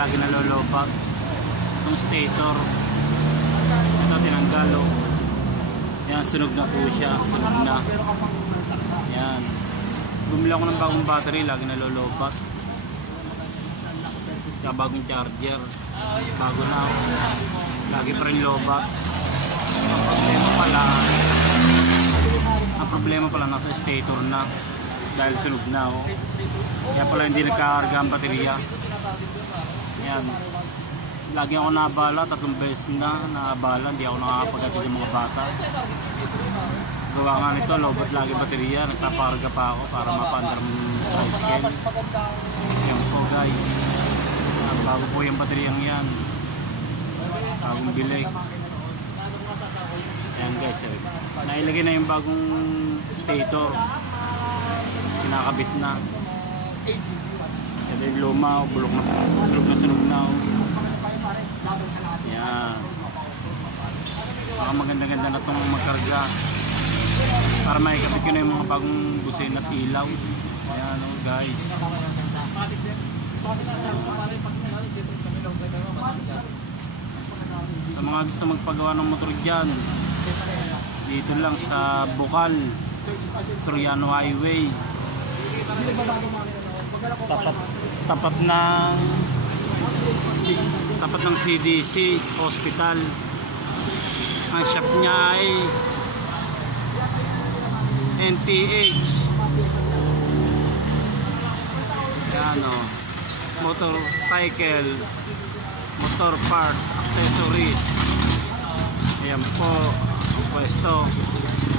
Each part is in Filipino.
lagi nalolobat. Itong stator, ito tinanggal, oh. Yan, sunog na po siya, sunog na. Yan, bumili ako ng bagong battery, lagi nalolobat. Kaya bagong charger, bago na, oh. Lagi pa rin lobat. Ang problema pala nasa stator na dahil sunog na, oh. Kaya pala hindi nagkakarga ang baterya. Yan, lagi ako naabala, 3 beses na naabala, hindi ako nakakapaghatid ng mga bata. Gawa nga nito, lobot lagi baterya, nagpaparga pa ako para mapandar ng tricycle. Yan po guys, bago po yung bateryang yan, bagong bili. Yan guys, nailagay na yung bagong stator, kinakabit na. Yan yung luma, bulok na, sunog na. Yan, maganda-ganda na itong magkarga para maikabit ko na yung mga bagong busin at ilaw. Ayan, oh, guys. Sa mga gusto magpagawa ng motor dyan, dito lang sa Bukal, Soriano Highway, tapat ng CDC Hospital. Ang shop niya ay NTH. Yan, oh. Motorcycle, motor parts, accessories. Ayan po ang pwesto,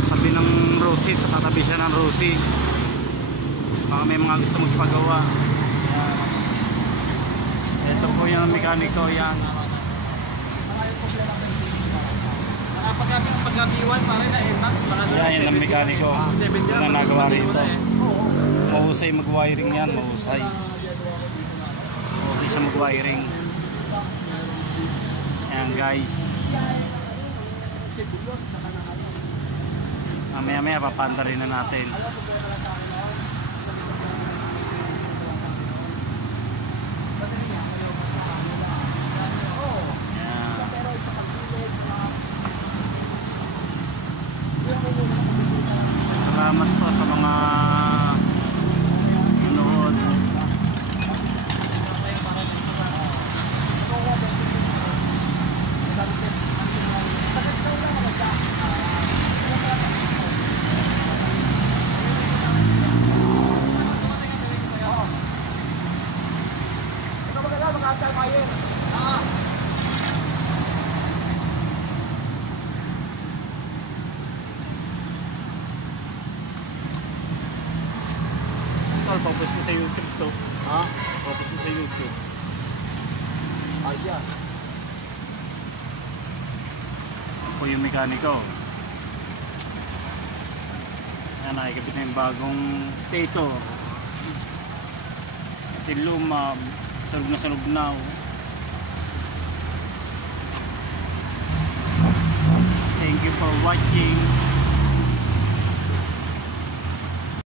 tabi ng Rosie, tatabi siya ng Rosie. Baka may mga gusto magpagawa. Ayan. Ito po yung mekaniko. Yan, pagkabiwan pare na Emax, yan ang mekaniko na nagawa rito. Mahusay mag-wiring yan, mahusay. Okay siya mag-wiring. Ayan guys, mamaya papanda rin na natin. Salamat po sa mga nanood. Pag-post mo sa YouTube to. Ha? Pag-post mo sa YouTube. Ayan. Ako yung mekaniko. Yan, nakikabit na yung bagong stator. At yung luma, sunog na. Oh. Thank you for watching.